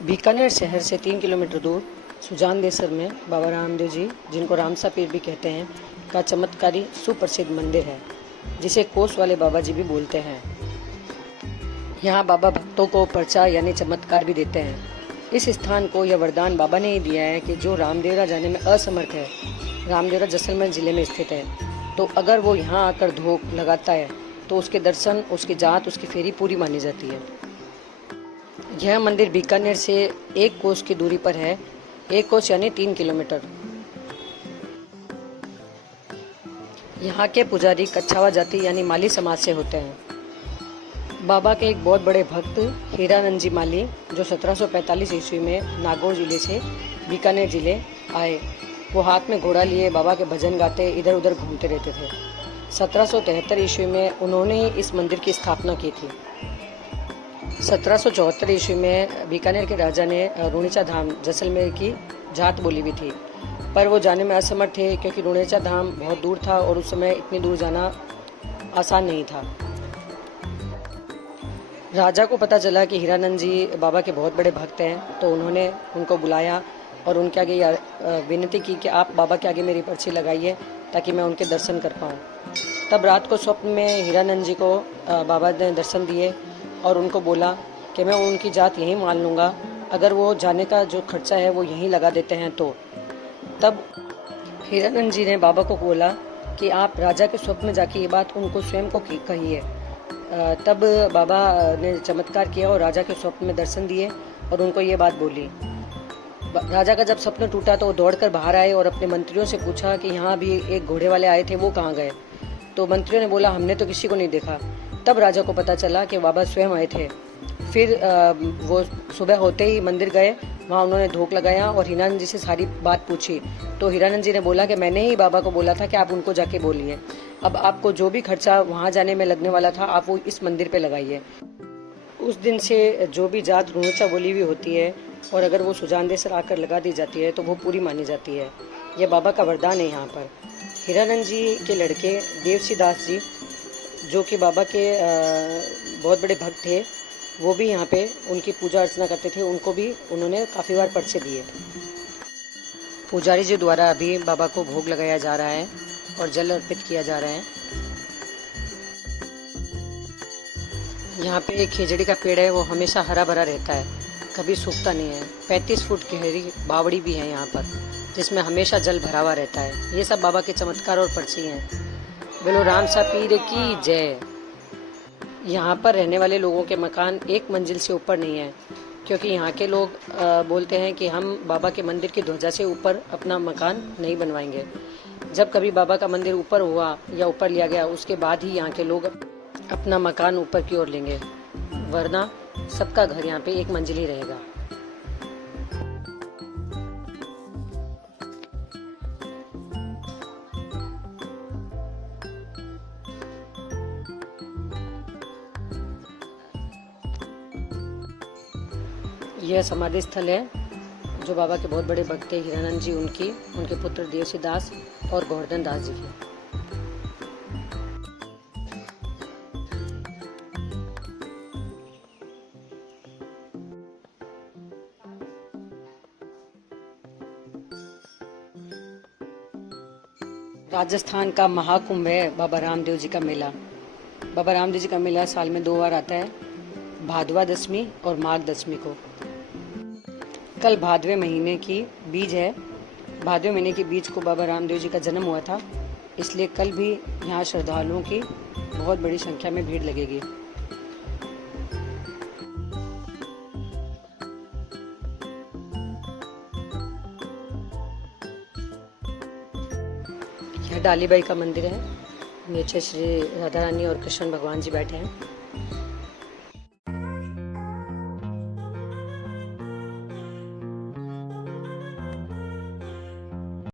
बीकानेर शहर से 3 किलोमीटर दूर सुजानदेसर में बाबा रामदेव जी, जिनको रामसा पीर भी कहते हैं, का चमत्कारी सुप्रसिद्ध मंदिर है, जिसे कोस वाले बाबा जी भी बोलते हैं। यहाँ बाबा भक्तों को पर्चा यानी चमत्कार भी देते हैं। इस स्थान को यह वरदान बाबा ने ही दिया है कि जो रामदेवरा जाने में असमर्थ है, रामदेवरा जैसलमेर जिले में स्थित है, तो अगर वो यहाँ आकर धोख लगाता है तो उसके दर्शन, उसकी जात, उसकी फेरी पूरी मानी जाती है। यह मंदिर बीकानेर से 1 कोस की दूरी पर है। 1 कोस यानी 3 किलोमीटर। यहाँ के पुजारी कच्छावा जाति यानी माली समाज से होते हैं। बाबा के एक बहुत बड़े भक्त हीरानंद जी माली, जो 1745 ईस्वी में नागौर जिले से बीकानेर जिले आए, वो हाथ में घोड़ा लिए बाबा के भजन गाते इधर उधर घूमते रहते थे। 1773 ईस्वी में उन्होंने ही इस मंदिर की स्थापना की थी। 1774 ईस्वी में बीकानेर के राजा ने रुणीचा धाम जैसलमेर की जात बोली भी थी, पर वो जाने में असमर्थ थे क्योंकि रुणीचा धाम बहुत दूर था और उस समय इतनी दूर जाना आसान नहीं था। राजा को पता चला कि हीरानंद जी बाबा के बहुत बड़े भक्त हैं, तो उन्होंने उनको बुलाया और उनके आगे विनती की कि आप बाबा के आगे मेरी पर्ची लगाइए ताकि मैं उनके दर्शन कर पाऊँ। तब रात को स्वप्न में हीरानंद जी को बाबा ने दर्शन दिए और उनको बोला कि मैं उनकी जात यहीं मान लूँगा, अगर वो जाने का जो खर्चा है वो यहीं लगा देते हैं तो। तब हीरानंद जी ने बाबा को बोला कि आप राजा के स्वप्न में जाके ये बात उनको स्वयं को कहिए। तब बाबा ने चमत्कार किया और राजा के स्वप्न में दर्शन दिए और उनको ये बात बोली। राजा का जब स्वप्न टूटा तो वो दौड़कर बाहर आए और अपने मंत्रियों से पूछा कि यहाँ भी एक घोड़े वाले आए थे, वो कहाँ गए। तो मंत्रियों ने बोला हमने तो किसी को नहीं देखा। तब राजा को पता चला कि बाबा स्वयं आए थे। फिर वो सुबह होते ही मंदिर गए, वहाँ उन्होंने धोख लगाया और हीरानंद जी से सारी बात पूछी। तो हीरानंद जी ने बोला कि मैंने ही बाबा को बोला था कि आप उनको जाके बोलिए, अब आपको जो भी खर्चा वहाँ जाने में लगने वाला था आप वो इस मंदिर पे लगाइए। उस दिन से जो भी जात रुणीचा बोली हुई होती है और अगर वो सुजानदेसर आकर लगा दी जाती है तो वो पूरी मानी जाती है। यह बाबा का वरदान है। यहाँ पर हीरानंद जी के लड़के देवसी दास जी, जो कि बाबा के बहुत बड़े भक्त थे, वो भी यहाँ पे उनकी पूजा अर्चना करते थे। उनको भी उन्होंने काफ़ी बार पर्चे दिए। पुजारी जी द्वारा अभी बाबा को भोग लगाया जा रहा है और जल अर्पित किया जा रहा है। यहाँ पे एक खेजड़ी का पेड़ है, वो हमेशा हरा भरा रहता है, कभी सूखता नहीं है। 35 फुट गहरी बावड़ी भी है यहाँ पर, जिसमें हमेशा जल भरा हुआ रहता है। ये सब बाबा के चमत्कार और पर्ची हैं। बोलो रामसा पीर की जय। यहाँ पर रहने वाले लोगों के मकान 1 मंजिल से ऊपर नहीं है, क्योंकि यहाँ के लोग बोलते हैं कि हम बाबा के मंदिर की ध्वजा से ऊपर अपना मकान नहीं बनवाएंगे। जब कभी बाबा का मंदिर ऊपर हुआ या ऊपर लिया गया, उसके बाद ही यहाँ के लोग अपना मकान ऊपर की ओर लेंगे, वरना सबका घर यहाँ पे 1 मंजिल ही रहेगा। यह समाधि स्थल है जो बाबा के बहुत बड़े भक्त थे हीरानंद जी, उनके पुत्र देवसी दास और गोवर्धन दास जी की। राजस्थान का महाकुंभ है बाबा रामदेव जी का मेला। बाबा रामदेव जी का मेला साल में 2 बार आता है, भादवा दशमी और माघ दशमी को। कल भादवे महीने की बीज है। भादवे महीने की बीज को बाबा रामदेव जी का जन्म हुआ था, इसलिए कल भी यहाँ श्रद्धालुओं की बहुत बड़ी संख्या में भीड़ लगेगी। डालीबाई का मंदिर है। नीचे श्री राधा रानी और कृष्ण भगवान जी बैठे हैं।